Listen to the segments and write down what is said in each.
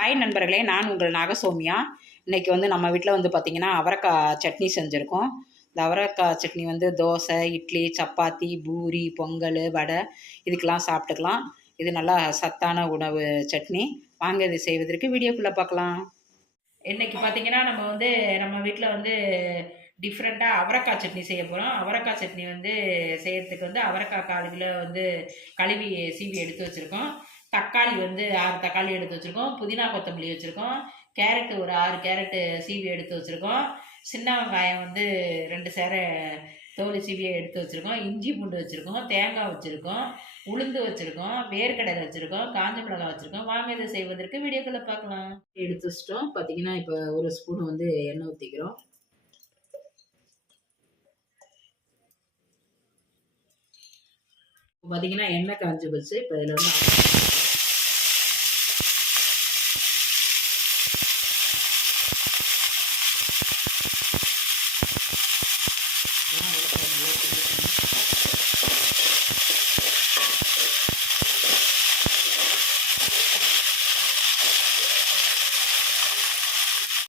Hi நண்பர்களே, நான் உங்கள் நாகசௌமியா. இன்றைக்கி வந்து நம்ம வீட்டில் வந்து பார்த்திங்கன்னா அவரைக்காய் சட்னி செஞ்சுருக்கோம். இந்த அவரைக்காய் சட்னி வந்து தோசை, இட்லி, சப்பாத்தி, பூரி, பொங்கல், வடை இதுக்கெல்லாம் சாப்பிட்டுக்கலாம். இது நல்லா சத்தான உணவு சட்னி. வாங்க இது செய்வதற்கு வீடியோக்குள்ளே பார்க்கலாம். இன்றைக்கி பார்த்திங்கன்னா நம்ம வீட்டில் வந்து டிஃப்ரெண்ட்டாக அவரைக்காய் சட்னி செய்ய போகிறோம். அவரைக்காய் சட்னி வந்து செய்கிறதுக்கு வந்து அவரைக்காய் 4 கிலோ வந்து கழுவி சீவி எடுத்து வச்சுருக்கோம். தக்காளி வந்து 6 தக்காளி எடுத்து வச்சுருக்கோம். புதினா கொத்தமல்லி வச்சுருக்கோம். கேரட்டு ஒரு 6 கேரட்டு சீவி எடுத்து வச்சுருக்கோம். சின்ன வெங்காயம் வந்து 2 சேரை தோல் சீவியை எடுத்து வச்சுருக்கோம். இஞ்சி பூண்டு வச்சுருக்கோம். தேங்காய் வச்சுருக்கோம். உளுந்து வச்சுருக்கோம். வேர்க்கடலை வச்சுருக்கோம். காஞ்ச மிளகாய் வச்சுருக்கோம். வாங்க இதை செய்வதற்கு வீடியோக்குள்ளே பார்க்கலாம். எடுத்து வச்சிட்டோம். பார்த்திங்கன்னா இப்போ ஒரு ஸ்பூன் வந்து எண்ணெய் ஊற்றிக்கிறோம். பார்த்திங்கன்னா எண்ணெய் காஞ்சி வச்சு இப்போ இதில் வந்து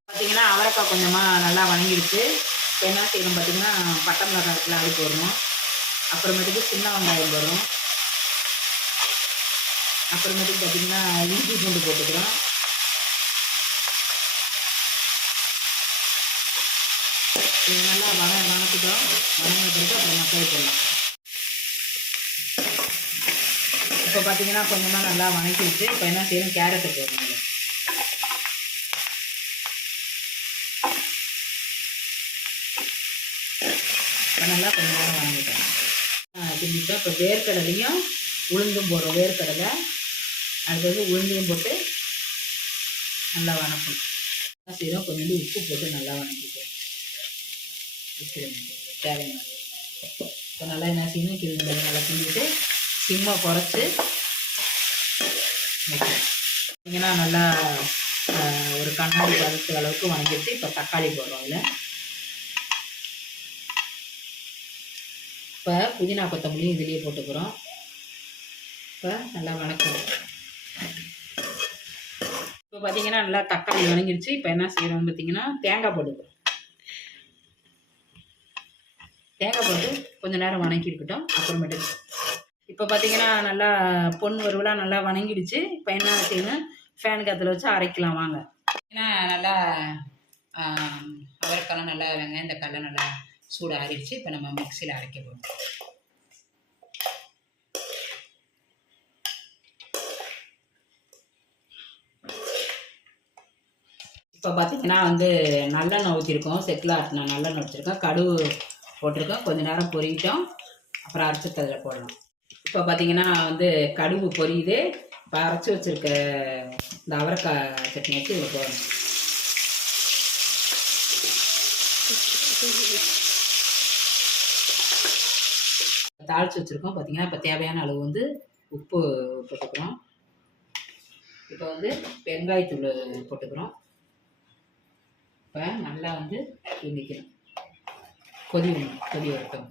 பார்த்திங்கன்னா அவரைக்காய் கொஞ்சமாக நல்லா வணங்கிடுச்சு. இப்போ என்ன செய்யணும் பார்த்திங்கன்னா பட்டை மிளகாய் இருக்குல்ல அது போடணும். அப்புறமேட்டுக்கு சின்ன வெங்காயம் போடுறோம். அப்புறமேட்டுக்கு பார்த்திங்கன்னா இஞ்சி பூண்டு போட்டுக்கிறோம். இது நல்லா வணக்கிட்டோம். வணங்கின பிறகு அப்புறம் மசாலா போடலாம். இப்போ பார்த்திங்கன்னா கொஞ்சமாக நல்லா வணக்கிடுச்சு. இப்போ என்ன செய்யணும், கேரட்டு போடணும். இப்போ நல்லா கொஞ்சம் நேரம் வணங்கிட்டோம். திரும்பிட்டோம். இப்போ வேர்க்கடலையும் உளுந்தும் போடுறோம். வேர்க்கடலை அடுத்தது உளுந்தையும் போட்டு நல்லா வணக்கணும். என்ன செய்யணும், கொஞ்சோண்டு உப்பு போட்டு நல்லா வணக்கிட்டோம். தேவையான இப்போ நல்லா என்ன செய்யணும், கிழங்கு நல்லா கிண்டிட்டு சிம்மை குறைச்சி வைக்கணும். பார்த்தீங்கன்னா நல்லா ஒரு கண்ணாடி பதத்து அளவுக்கு வணங்கிட்டு இப்போ தக்காளி போடுறோம். அதில் இப்போ புதினா கொத்தமல்லியும் இதுலேயே போட்டுக்கிறோம். இப்போ நல்லா வணக்கணும். இப்போ பார்த்திங்கன்னா நல்லா தக்காளி வணங்கிடுச்சு. இப்போ என்ன செய்கிறோம் பார்த்திங்கன்னா தேங்காய் போட்டுக்கிறோம். தேங்காய் போட்டு கொஞ்சம் நேரம் வணக்கி இருக்கட்டும். அப்புறமேட்டு இப்போ பார்த்திங்கன்னா நல்லா பொன் வறுவலாக நல்லா வணங்கிடுச்சு. இப்போ என்ன செய்யணும், ஃபேன் காற்றுல வச்சு அரைக்கலாம் வாங்க. ஏன்னா நல்லா அவரைக்காலாம் நல்லா வெங்காயம் இந்த கடலை நல்லா சூடு ஆறிடுச்சு. இப்போ நம்ம மிக்சியில் அரைக்க போகிறோம். இப்போ பார்த்திங்கன்னா வந்து நல்லெண்ணெய் ஊற்றிருக்கோம். செக்கில் ஆட்டினா நல்லெண்ணெய் வச்சுருக்கோம். கடுகு போட்டிருக்கோம். கொஞ்சம் நேரம் பொரியிட்டோம். அப்புறம் அரைச்சது அதில் போடலாம். இப்போ பார்த்திங்கன்னா வந்து கடுகு பொரியுது. இப்போ அரைச்சி வச்சுருக்க இந்த அவரைக்காய் சட்னி வச்சு இதில் போடணும். தாளித்து வச்சுருக்கோம். பார்த்திங்கன்னா இப்போ தேவையான அளவு வந்து உப்பு போட்டுக்கிறோம். இப்போ வந்து வெங்காயத்தூள் போட்டுக்கிறோம். இப்போ நல்லா வந்து கிண்டிக்கணும். கொதி வரட்டும்.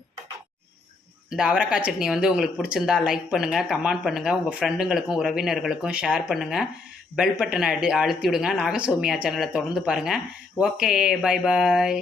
இந்த அவரைக்காய் சட்னி வந்து உங்களுக்கு பிடிச்சிருந்தா லைக் பண்ணுங்கள், கமெண்ட் பண்ணுங்கள், உங்கள் ஃப்ரெண்டுங்களுக்கும் உறவினர்களுக்கும் ஷேர் பண்ணுங்கள். பெல் பட்டனை அழுத்தி விடுங்க. நாகசௌமியா சேனலை தொடர்ந்து பாருங்கள். Okay, bye bye.